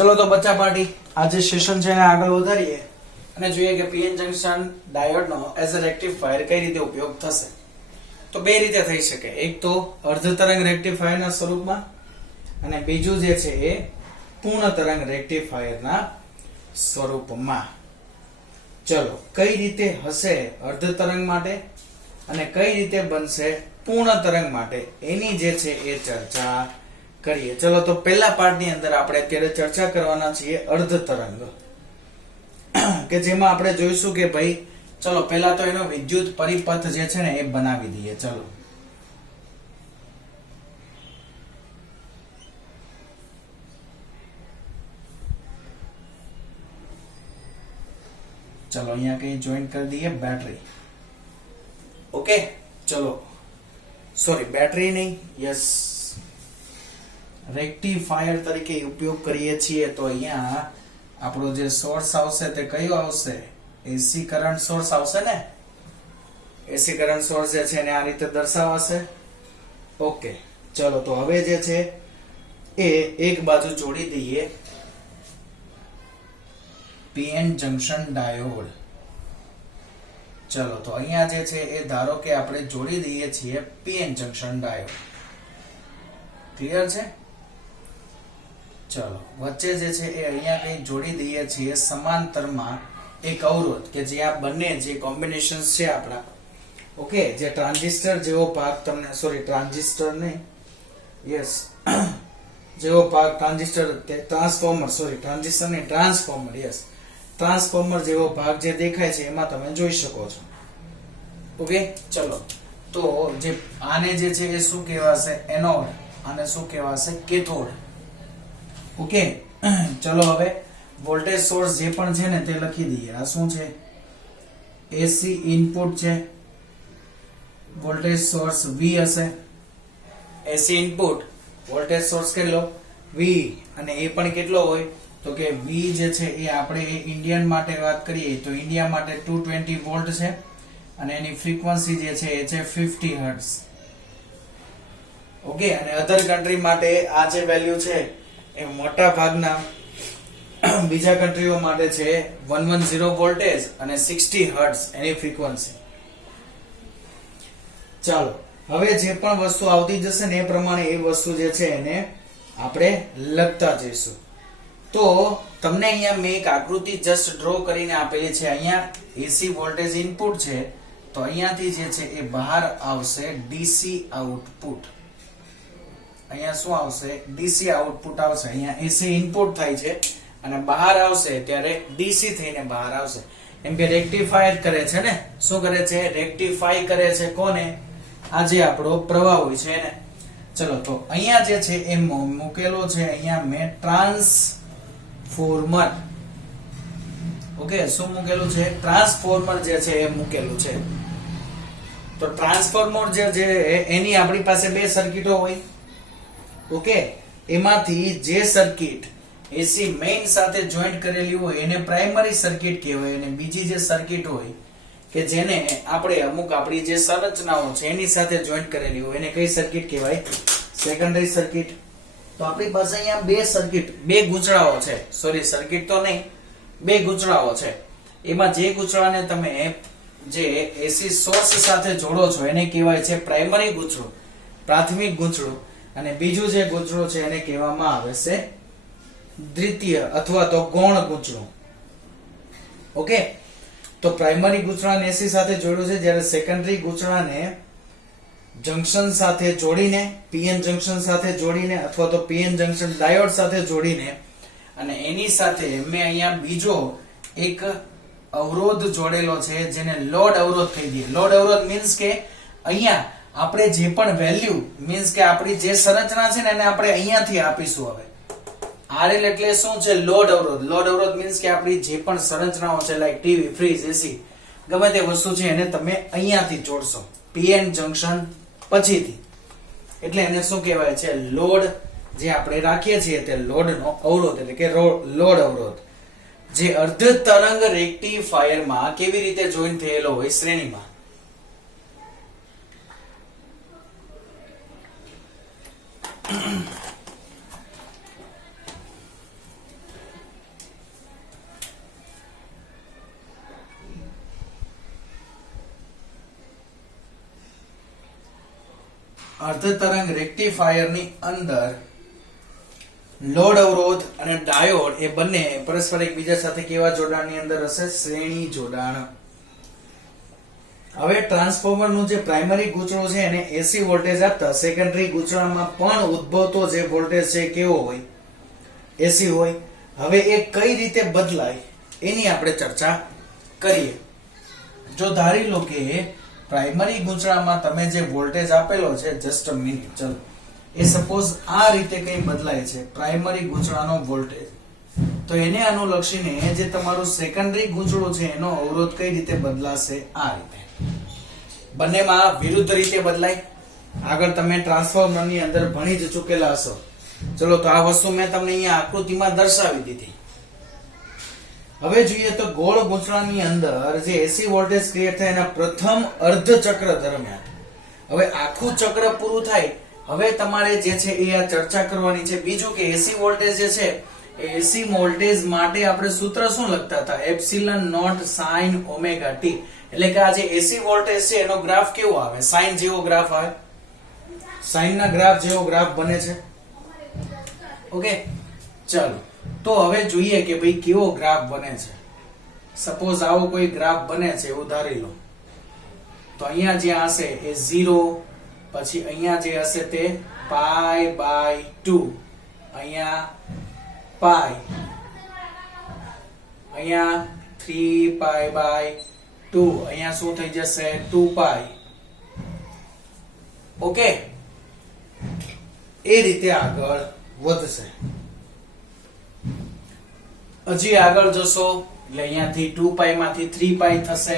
चलो तो बच्चा पार्टी आज सेशन છે ને આગળ વધારીએ અને જોઈએ કે પીએન જંકશન ડાયોડ નો એઝ અ રેક્ટિફાયર કઈ રીતે ઉપયોગ થશે। તો બે રીતે થઈ શકે, એક તો અર્ધ તરંગ રેક્ટિફાયર ના સ્વરૂપમાં અને બીજું જે છે એ પૂર્ણ તરંગ રેક્ટિફાયર ના સ્વરૂપમાં। ચલો કઈ રીતે હશે અર્ધ તરંગ માટે અને કઈ રીતે બનશે પૂર્ણ તરંગ માટે એની જે છે એ ચર્ચા કરીએ। चलो तो पहला पार्ट ની અંદર આપણે અત્યારે ચર્ચા કરવાના છીએ અર્ધ તરંગ કે જેમાં આપણે જોઈશું કે ભાઈ ચલો પહેલા તો એનો વિદ્યુત પરિપથ જે છે ને એ બનાવી દઈએ। ચલો चलो અહીંયા कहीं ज्वाइन कर दिए बैटरी। ओके चलो सॉरी बैटरी नहीं, यस रेक्टिफायर तरीके उपयोग करिए છીએ। तो અહીંયા આપણો જે સોર્સ આવશે તે કયો આવશે? એસી કરંટ સોર્સ આવશે ને। એસી કરંટ સોર્સ જે છે એને આ રીતે દર્શાવાશે। ઓકે ચલો તો હવે જે છે એ એક બાજુ જોડી દઈએ પીએન જંકશન ડાયોડ। ચલો તો અહીંયા જે છે એ ધારો કે આપણે જોડી દઈએ છીએ પીએન જંકશન ડાયોડ। ક્લિયર છે? चलो वच्चे जे छे ए अहींया कई जोड़ी दઈએ છીએ समांतરમાં એક અવરોધ કે જે આ બંને જે કોમ્બિનેશન્સ છે આપડા। ઓકે જે ટ્રાન્ઝિસ્ટર જેવો ભાગ તમને સોરી ટ્રાન્ઝિસ્ટર નહીં યસ જેવો ભાગ ટ્રાન્ઝિસ્ટર ટ્રાન્સફોર્મર સોરી ટ્રાન્ઝિસ્ટર નહીં ટ્રાન્સફોર્મર યસ ટ્રાન્સફોર્મર જેવો ભાગ જે દેખાય છે એમાં તમે જોઈ શકો છો। ઓકે ચલો તો જે આને જે છે એ શું કહેવાશે? એનોડ અને શું કહેવાશે? કેથોડ। ओके चलो હવે વોલ્ટેજ સોર્સ જે પણ છે ને તે લખી દઈએ। આ શું છે? એસી ઇનપુટ છે, વોલ્ટેજ સોર્સ V હશે। એસી ઇનપુટ વોલ્ટેજ સોર્સ કેટલો? V અને એ પણ કેટલો હોય? તો કે V જે છે એ આપણે ઇન્ડિયન માટે વાત કરીએ તો ઇન્ડિયા માટે 220 વોલ્ટ છે અને એની ફ્રીક્વન્સી જે છે એ છે 50 હર્ટ્ઝ। ઓકે અને અધર કન્ટ્રી માટે આ જે વેલ્યુ છે એ મોટા ભાગના બીજા કન્ટ્રીઓ માટે છે 110 વોલ્ટેજ અને 60 હર્ટ્ઝ એની ફ્રીક્વન્સી। ચાલો હવે જે પણ વસ્તુ આવતી જશે ને એ પ્રમાણે એ વસ્તુ જે છે એને આપણે લખતા જઈશું। તો તમને અહીંયા મેં એક આકૃતિ જસ્ટ ડ્રો કરીને આપેલી છે। અહીંયા એસી વોલ્ટેજ ઇનપુટ છે તો અહીંયાથી જે છે એ બહાર આવશે ડીસી આઉટપુટ। અહીંયા શું આવશે? ડીસી આઉટપુટ આવશે। અહીંયા એસી ઇનપુટ થાય છે અને બહાર આવશે ત્યારે ડીસી થઈને બહાર આવશે। એમ કે રેક્ટિફાયર કરે છે ને, શું કરે છે? રેક્ટિફાઈ કરે છે કોને? આ જે આપણો પ્રવાહ હોય છે એને। ચલો તો અહીંયા જે છે એ મૂકેલો છે અહીંયા મેં ટ્રાન્સફોર્મર। ઓકે શું મૂકેલું છે? ટ્રાન્સફોર્મર જે છે એ મૂકેલું છે। તો ટ્રાન્સફોર્મર જે છે એની આપણી પાસે બે સર્કિટો હોય। ઓકે એમાંથી જે સર્કિટ એસી મેઇન સાથે જોઈન્ટ કરેલી હોય એને પ્રાઇમરી સર્કિટ કહેવાય અને બીજી જે સર્કિટ હોય કે જેને આપણે અમુક આપણી જે સંરચનાઓ છે એની સાથે જોઈન્ટ કરેલી હોય એને કઈ સર્કિટ કહેવાય? Secondary circuit. તો આપણી પાસે અહીંયા બે સર્કિટ બે ગૂંચળાઓ છે, સોરી સર્કિટ તો નહીં બે ગૂંચળાઓ છે। એમાં જે ગૂંચળાને તમે જે એસી સોર્સ સાથે જોડો છો એને કહેવાય છે પ્રાઇમરી ગૂંચળું, પ્રાથમિક ગૂંચળું અને બીજું જે ગૂંચળું છે એને કહેવામાં આવે છે દ્વિતીય અથવા તો ગૌણ ગૂંચળું। ઓકે તો પ્રાઇમરી ગૂંચળાને એસી સાથે જોડ્યું છે જ્યારે સેકન્ડરી ગૂંચળાને જંકશન સાથે જોડીને પીએન જંકશન સાથે જોડીને અથવા તો પીએન જંકશન ડાયોડ સાથે જોડીને અને એની સાથે મેં અહીંયા બીજો એક અવરોધ જોડેલો છે જેને લોડ અવરોધ કહી દઈએ। લોડ અવરોધ મીન્સ કે અહીંયા આપણે જે પણ વેલ્યુ મીન્સ કે આપણી જે સંરચના છે ને એને આપણે અહીંયાથી આપીશું। હવે આરએલ એટલે શું છે? લોડ અવરોધ। લોડ અવરોધ મીન્સ કે આપણી જે પણ સંરચનાઓ છે લાઈક ટીવી, ફ્રીજ, એસી ગમે તે વસ્તુ છે એને તમે અહીંયાથી જોડશો પીએન જંકશન પછીથી, એટલે એને શું કહેવાય છે? લોડ જે આપણે રાખીએ છીએ તે લોડનો અવરોધ એટલે કે લોડ અવરોધ જે અર્ધ તરંગ રેક્ટિફાયરમાં કેવી રીતે જોઈન થયેલો હોય? શ્રેણીમાં। અર્ધ તરંગ રેક્ટિફાયરની અંદર લોડ અવરોધ અને ડાયોડ એ બંને પરસ્પર એકબીજા સાથે કેવા જોડાણની અંદર હશે? શ્રેણી જોડાણ. હવે ટ્રાન્સફોર્મરનું જે પ્રાઇમરી ગૂંચળો છે એને એસી વોલ્ટેજ આપતા સેકન્ડરી ગૂંચળામાં પણ ઉદ્ભવતો જે વોલ્ટેજ છે કેવો હોય? એસી હોય. હવે એ કઈ રીતે બદલાય એની આપણે ચર્ચા કરીએ. જો ધારી લો કે પ્રાઇમરી ગૂંચળામાં તમે જે વોલ્ટેજ આપેલો છે, જસ્ટ અ મિનિટ, ચલો, એ સપોઝ આ રીતે કઈ બદલાય છે પ્રાઇમરી ગૂંચળાનો વોલ્ટેજ, તો એને અનુલક્ષીને જે તમારું સેકન્ડરી ગૂંચળો છે એનો અવરોધ કઈ રીતે બદલાશે? આ રીતે. બંનેમાં વિરુદ્ધ રીતે બદલાય. આગળ તમે ટ્રાન્સફોર્મરની અંદર ભણી જ ચૂકેલા હશો. ચલો, તો આ વસ્તુ મેં તમને અહીંયા આકૃતિમાં દર્શાવી દીધી. હવે જોઈએ તો ગોળ ગૂંચળાની અંદર જે એસી વોલ્ટેજ ક્રિએટ થાય એના પ્રથમ અર્ધ ચક્ર દરમિયાન, હવે આખું ચક્ર પૂરું થાય, હવે તમારે જે છે એ આ ચર્ચા કરવાની છે. બીજું કે એસી વોલ્ટેજ જે છે એસી વોલ્ટેજ માટે આપણે સૂત્ર શું લખતા હતા? Epsilon naught sine omega t. એટલે કે આ જે એસી વોલ્ટેજ છે એનો ગ્રાફ કેવો આવે? સાઇન જેવો ગ્રાફ આવે. સાઇન ના ગ્રાફ જેવો ગ્રાફ બને છે. ઓકે, ચાલો, તો હવે જોઈએ કે ભાઈ કેવો ગ્રાફ બને છે. સપોઝ આવો કોઈ ગ્રાફ બને છે એવું ધારી લો. તો અહીંયા જે હશે એ 0, પછી અહીંયા જે હશે તે પાઈ બાય 2, અહીંયા પાઈ, અહીંયા 3 પાઈ બાય 2, અહીંયા શું થઈ જશે? 2 પાઈ. ઓકે, એ રીતે આગળ વધશે. હજી આગળ જશો એટલે અહીંયાથી 2 પાઈ માંથી 3 પાઈ થશે.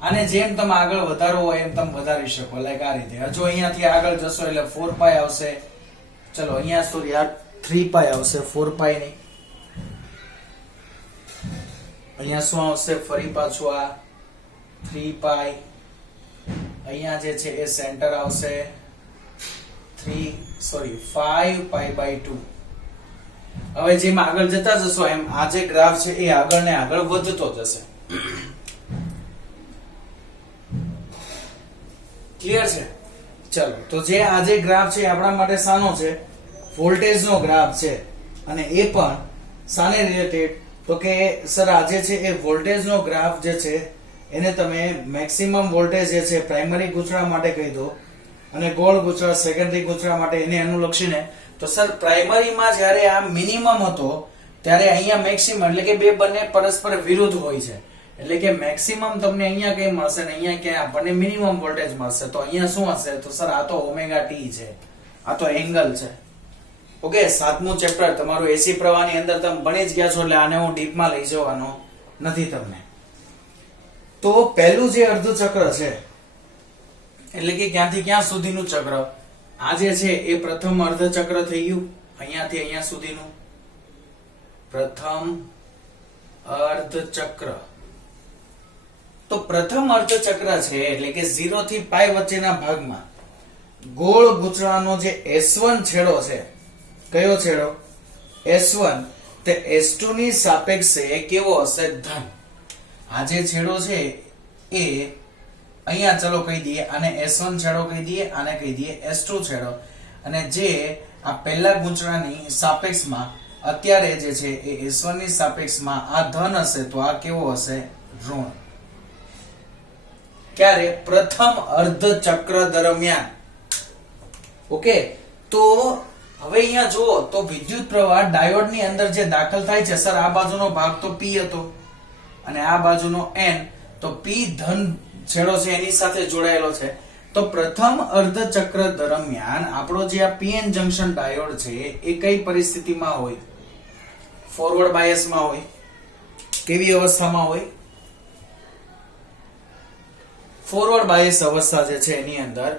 અને જેમ તમે આગળ વધારો હોય એમ તમે વધારી શકો, લાઈક આ રીતે. હજુ અહીંયાથી આગળ જશો એટલે 4 પાઈ આવશે. ચલો, અહીંયા સોરી આ 3 પાઈ આવશે, 4 પાઈ નહીં. અહીંયા શું આવશે? ફરી પાછું આ 3 પાઈ. અહીંયા જે છે એ સેન્ટર આવશે 5 પાઈ બાય 2. હવે જેમ આગળ જતા જશો એમ આ જે ગ્રાફ છે એ આગળ ને આગળ વધતો જશે. ક્લિયર છે? ચલો, તો જે આ જે ગ્રાફ છે આપણા માટે શાનો છે? વોલ્ટેજ નો ગ્રાફ છે. અને એ પણ શાને રિલેટેડ? તો કે સર આજે છે એ વોલ્ટેજ નો ગ્રાફ જે છે એને તમે મેક્સિમમ વોલ્ટેજ જે છે પ્રાઇમરી ગૂંચળા માટે કહી દો અને ગોળ ગૂંચળા સેકન્ડરી ગૂંચળા માટે એને અનુલક્ષીને. તો સર પ્રાઇમરીમાં જ્યારે આ મિનિમમ હતો ત્યારે અહીંયા મેક્સિમમ, એટલે કે બે બંને પરસ્પર વિરુદ્ધ હોય છે. એટલે કે મેક્સિમમ તમને અહીંયા કઈ મળશે ને અહીંયા ક્યાં આપણને મિનિમમ વોલ્ટેજ મળશે. તો અહીંયા શું હશે? તો સર આ તો ઓમેગા ટી છે, આ તો એંગલ છે. ઓકે, 7મું ચેપ્ટર તમારું એસી પ્રવાહની અંદર તમે ભણી જ ગયા છો એટલે આને હું ડીપમાં લઈ જવાનો નથી તમને. તો પહેલું જે અર્ધ ચક્ર છે એટલે કે ક્યાંથી ક્યાં સુધીનું ચક્ર, આ જે છે એ પ્રથમ અર્ધ ચક્ર થઈ ગયું. અહીંયાથી અહીંયા સુધીનું પ્રથમ અર્ધ ચક્ર. તો પ્રથમ અર્ધ ચક્ર છે એટલે કે 0 થી પાઈ વચ્ચેના ભાગમાં ગોળ ગૂંચળાનો જે S1 છેડો છે, કયો છેડો? S1, તે S2 ની સાપેક્ષે કેવો હશે? ધન. આ જે છેડો છે એ અહીંયા ચલો કહી દઈએ આને S1 છેડો કહી દઈએ, આને કહી દઈએ S2 છેડો. અને જે આ પહેલા ગૂંચળાની સાપેક્ષમાં અત્યારે જે છે એ S1 ની સાપેક્ષમાં આ ધન હશે, તો આ કેવો હશે? ઋણ. ક્યારે? પ્રથમ અર્ધ ચક્ર દરમિયાન. ઓકે, તો હવે અહીંયા જુઓ તો વિદ્યુત પ્રવાહ ડાયોડ ની અંદર જે દાખલ થાય છે, સર આ બાજુનો ભાગ તો P હતો અને આ બાજુનો N, તો P ધન છેડો છે એની સાથે જોડાયેલો છે. તો પ્રથમ અર્ધ ચક્ર દરમિયાન આપણો જે આ PN જંક્શન ડાયોડ છે એ કઈ પરિસ્થિતિમાં હોય? ફોરવર્ડ બાયસમાં હોય. કેવી અવસ્થામાં હોય? ફોરવર્ડ બાયસ અવસ્થા જે છે એની અંદર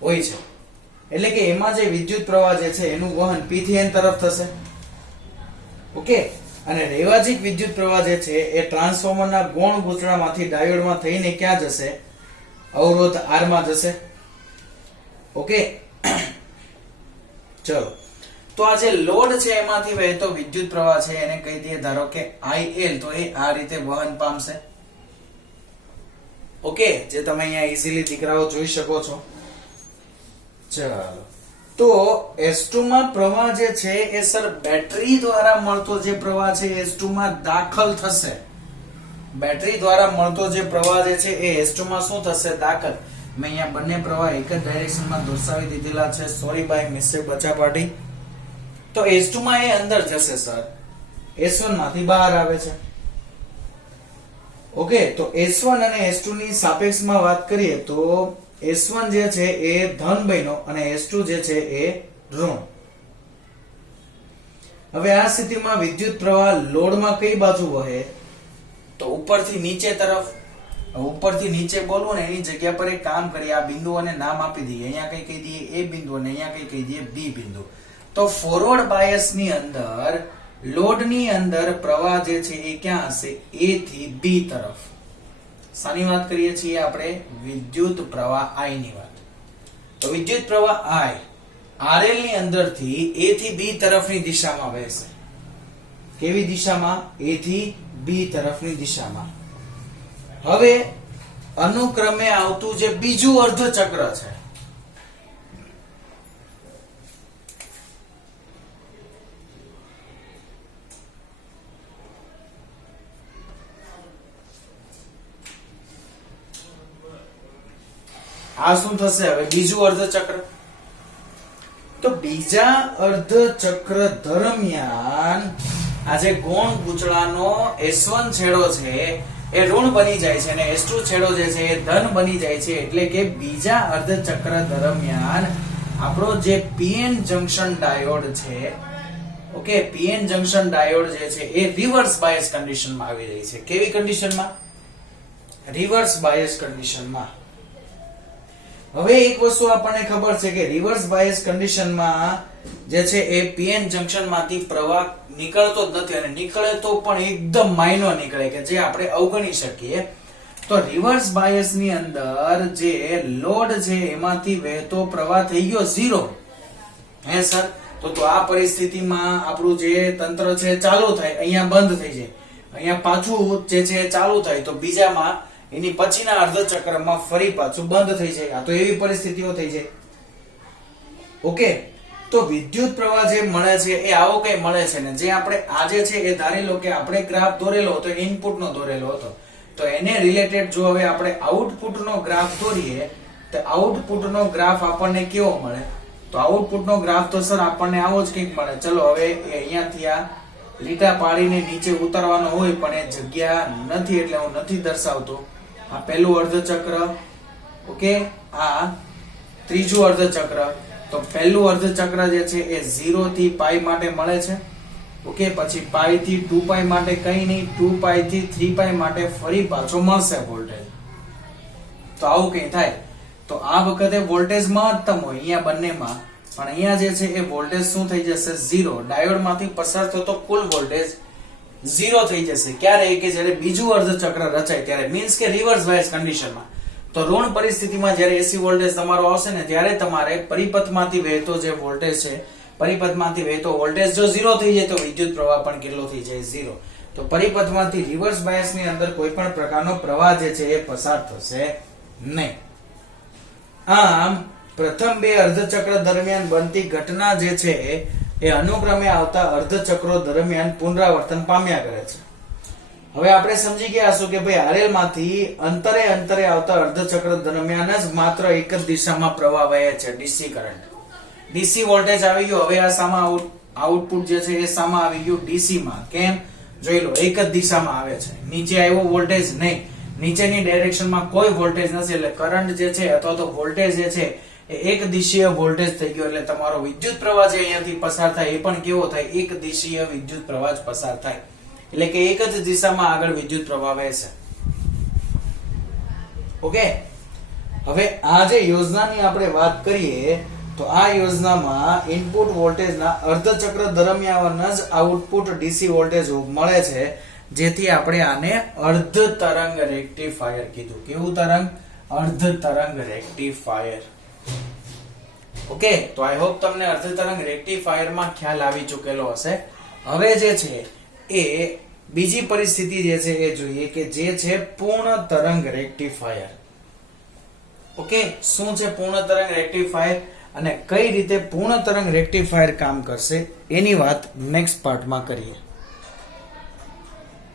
હોય છે. એટલે કે એમાં જે વિદ્યુત પ્રવાહ જે છે એનું વહન P થી N તરફ થશે. ઓકે, અને રેવાજિક વિદ્યુત પ્રવાહ જે છે એ ટ્રાન્સફોર્મરના ગૌણ ગૂંચળામાંથી ડાયોડમાં થઈને ક્યાં જશે? અવરોધ R માં જશે. ઓકે, ચલો, તો આ જે લોડ છે એમાંથી વહેતો વિદ્યુત પ્રવાહ છે એને કહી દઈએ ધારો કે IL, તો એ આ રીતે વહન પામશે. ઓકે, જે તમે અહીંયા ઈઝીલી દીકરાઓ જોઈ શકો છો. ચાલો, તો S2 માં પ્રવાહ જે છે એ સર બેટરી દ્વારા મળતો જે પ્રવાહ છે S2 માં દાખલ થશે. બેટરી દ્વારા મળતો જે પ્રવાહ જે છે એ S2 માં શું થશે? દાખલ. મેં અહીંયા બંને પ્રવાહ એક જ ડાયરેક્શનમાં દર્શાવી દીધેલા છે. સોરી બાય મિસ્ટેક બચા પાટી. તો S2 માં એ અંદર જશે સર, S1 માંથી બહાર આવે છે. ઓકે, તો S1 અને S2 ની સાપેક્ષમાં વાત કરીએ તો S1 જે છે એ ધન બન્યો અને S2 જે છે એ ઋણ. હવે આ સ્થિતિમાં વિદ્યુત પ્રવાહ લોડમાં કઈ બાજુ વહે? તો ઉપરથી નીચે તરફ. ઉપરથી નીચે બોલવું ને એની જગ્યા પર એક કામ કરીએ, આ બિંદુઓને નામ આપી દઈએ. અહીંયા કઈ કહી દઈએ A બિંદુ અને અહીંયા કઈ કહી દઈએ B બિંદુ. તો ફોરવર્ડ બાયસ ની અંદર, લોડ ની અંદર પ્રવાહ જે છે એ ક્યાં હશે? A થી B તરફ. શાની વાત કરીએ છીએ આપણે? વિદ્યુત પ્રવાહ I ની વાત. તો વિદ્યુત પ્રવાહ I RL ની અંદરથી A થી B તરફની દિશામાં વહેશે. કેવી દિશામાં? A થી B તરફની દિશામાં. હવે અનુક્રમે આવતું જે બીજું અર્ધચક્ર છે, આ શું થશે? હવે બીજું અર્ધચક્ર. તો બીજા અર્ધચક્ર દરમિયાન આ જે ગૌણ ગૂંચળાનો S1 છેડો છે એ ઋણ બની જાય છે અને S2 છેડો જે છે એ ધન બની જાય છે. એટલે કે બીજા અર્ધચક્ર દરમિયાન આપણો જે PN જંક્શન ડાયોડ છે, ઓકે, PN જંક્શન ડાયોડ જે છે એ રિવર્સ બાયસ કન્ડિશનમાં આવી રહી છે. કેવી કન્ડિશનમાં? રિવર્સ બાયસ કન્ડિશનમાં. હવે એક વસ્તુ આપણને ખબર છે કે રિવર્સ બાયસ કન્ડિશનમાં જે છે એ PN જંક્શન માંથી પ્રવાહ નીકળતો જ નથી અને નીકળે તો પણ એકદમ માઇનો નીકળે કે જે આપણે અવગણી શકીએ. તો રિવર્સ બાયસ ની અંદર જે લોડ છે એમાંથી વહેતો પ્રવાહ થઈ ગયો 0. હે સર? તો આ પરિસ્થિતિમાં આપણું જે તંત્ર છે ચાલુ થાય, અહીંયા બંધ થઈ જાય, અહીંયા પાછું જે છે ચાલુ થાય, તો બીજામાં એની પછીના અર્ધચક્રમાં ફરી પાછું બંધ થઈ જાય. આ તો એવી પરિસ્થિતિઓ થઈ જાય. ઓકે, તો વિદ્યુત પ્રવાહ જે મળે છે એ આવો કઈ મળે છે ને, જે આપણે આજે છે એ ધારી લો કે આપણે ગ્રાફ દોરેલો હતો, ઇનપુટ નો દોરેલો હતો, તો એને રિલેટેડ જો હવે આપણે આઉટપુટ નો ગ્રાફ દોરીએ તો આઉટપુટ નો ગ્રાફ આપણને કેવો મળે? તો આઉટપુટ નો ગ્રાફ તો સર આપણને આવો જ કંઈક મળે. ચલો હવે અહીંયાથી આ લીટા પાડીને નીચે ઉતારવાનો હોય પણ એ જગ્યા નથી એટલે હું નથી દર્શાવતો. આ પહેલું અર્ધચક્ર, ઓકે, આ ત્રીજું અર્ધચક્ર. તો પહેલું અર્ધચક્ર જે છે એ 0 થી પાઈ માટે મળે છે. ઓકે, પછી પાઈ થી 2 પાઈ માટે કઈ નહીં, 2 પાઈ થી 3 પાઈ માટે ફરી પાછો મળશે વોલ્ટેજ. તો આવું કઈ થાય. તો આ વખતે વોલ્ટેજ મહત્તમ હોય અહીંયા બંનેમાં, પણ અહીંયા જે છે એ વોલ્ટેજ શું થઈ જશે? 0. ડાયોડ માંથી પસાર થતો કુલ વોલ્ટેજ 0 થઈ જશે. ક્યારે? કે જ્યારે બીજું અર્ધચક્ર રચાય ત્યારે, મીન્સ કે રિવર્સ બાયસ કન્ડિશનમાં. તો ઋણ પરિસ્થિતિમાં જ્યારે AC વોલ્ટેજ તમારો આવશે ને ત્યારે તમારે પરિપથમાંથી વહેતો જે વોલ્ટેજ છે, પરિપથમાંથી વહેતો વોલ્ટેજ જો 0 થઈ જાય તો વિદ્યુત પ્રવાહ પણ કેટલો થઈ જાય? 0. તો પરિપથમાંથી રિવર્સ બાયસ ની અંદર કોઈ પણ પ્રકારનો પ્રવાહ જે છે એ પસાર થશે નહીં. આમ પ્રથમ બે અર્ધચક્ર દરમિયાન બનતી ઘટના જે છે એ અનુક્રમે આવતા અર્ધચક્રો દરમિયાન પુનરાવર્તન પામ્યા કરે છે. હવે આપણે સમજી ગયા હશું કે ભાઈ RL માંથી અંતરે આવતા અર્ધચક્ર દરમિયાન જ માત્ર એક જ દિશામાં પ્રવાહ વહે છે, DC કરંટ. DC વોલ્ટેજ આવી ગયો. હવે આ સામા આઉટપુટ જે છે એ સામા આવી ગયું DC માં. કેમ? જોઈ લો, એક જ દિશામાં આવે છે. નીચે આવ્યો વોલ્ટેજ નહીં, નીચેની ડાયરેક્શનમાં કોઈ વોલ્ટેજ નથી, એટલે કરંટ જે છે અથવા તો વોલ્ટેજ જે છે એ એક દિશીય વોલ્ટેજ થઈ ગયો. એટલે તમારો વિદ્યુત પ્રવાહ જે અહીંયાથી પસાર થાય એ પણ કેવો થાય? એક દિશીય વિદ્યુત પ્રવાહ જ પસાર થાય. એટલે કે એક જ દિશામાં આગળ વિદ્યુત પ્રવાહ વહેશે. ઓકે, હવે આ જે યોજનાની આપણે વાત કરીએ તો આ યોજનામાં ઇનપુટ વોલ્ટેજના અર્ધચક્ર દરમિયાન જ આઉટપુટ DC વોલ્ટેજ મળે છે, જેથી આપણે આને અર્ધ તરંગ રેક્ટિફાયર કીધું. કેવું તરંગ? અર્ધ તરંગ રેક્ટિફાયર. ઓકે, તો આઈ હોપ તમને અર્ધ તરંગ રેક્ટિફાયરમાં ખ્યાલ આવી ચૂકેલો હશે. હવે જે છે એ બીજી પરિસ્થિતિ જે છે એ જોઈએ કે જે છે પૂર્ણ તરંગ રેક્ટિફાયર. ઓકે, શું છે પૂર્ણ તરંગ રેક્ટિફાયર? અને કઈ રીતે પૂર્ણ તરંગ રેક્ટિફાયર કામ કરશે એની વાત નેક્સ્ટ પાર્ટમાં કરીએ.